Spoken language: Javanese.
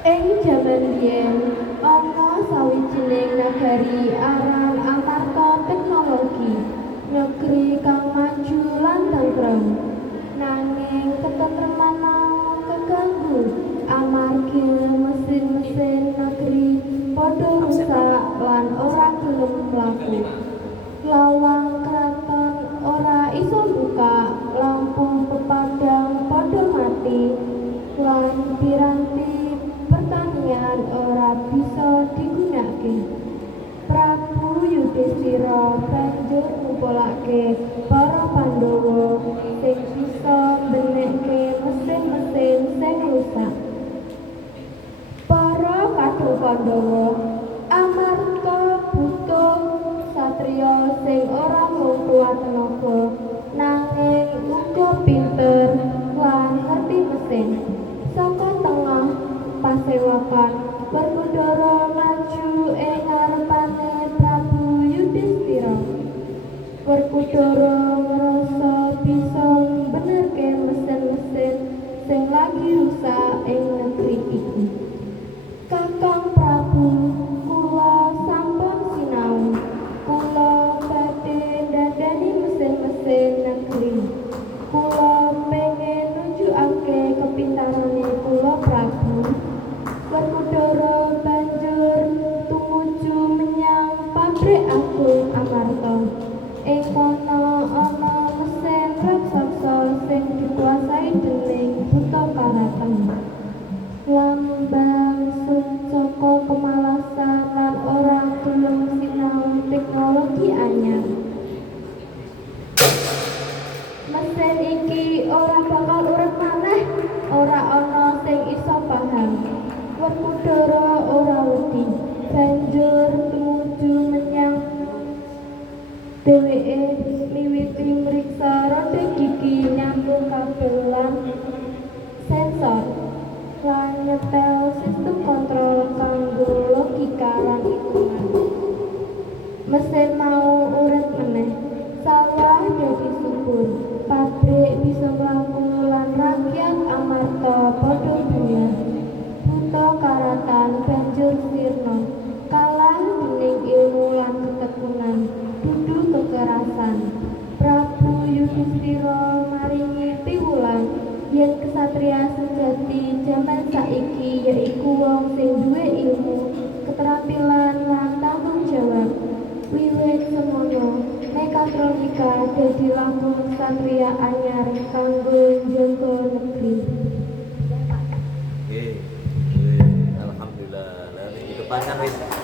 Ing jaman biyen ana sawijining nagari aran amarga teknologi, negeri kang maju lan tentrem. Nanging ketentreman mau keganggu amargi mesin-mesin negeri padha rusak lan ora gelem mlaku. Lawang kraton ora iso buka, lampu pepadang padha mati, lan piranti pertanian ora bisa digunakake. Prabu Yudhistira banjur ngumpulake para Pandhawa sing bisa mbenekke mesin-mesin sing rusak. Para kadung Pandhawa amarga butuh satriya sing ora mung kuat tenaga nanging uga pinter lan ngerti mesin. Saka tengah pasewakan Werkudara maju ing ngarepane Prabu Yudhistira. Werkudara ngrasa bisa mbenerke mesin-mesin sing lagi rusak ing negeri iki. Kakang Prabu, kula sampun sinau. Kula badhe ndandani mesin-mesin negeri. Kula pengen nunjukake kepintarane kula Prabu. Werkudara banjur tumuju menyang pabrik agung Amarta. Ing kono ana mesin raksasa sing dikuasai dening Buta Karatan. Lambang saka kemalasan lan ora gelem sinau teknologi anyar. Mesin iki ora bakal urip maneh, ora ana sing iso paham. Werkudara ora wedi, banjur tumuju menyang dheweke miwiti mriksa roda gigi nyambung kabel lan sensor lan nyetel sistem kontrol kanggo logika lan hitungan. Mesin mau urip meneh, sawah dadi subur, pabrik bisa mlaku lan rakyat Amarta padha buyar. Buta Karatan banjur sirna, kalah dening ilmu lan ketekunan, dudu kekerasan. Prabu Yudhistira maringi piwulang yen kesatria sejati jaman saiki yaiku wong sing duwe ilmu, keterampilan lan tanggung jawab. Wiwit semono, mekatronika dadi lambung satria anyar kanggo njaga negeri. Alhamdulillah. Lah itu panjang wis.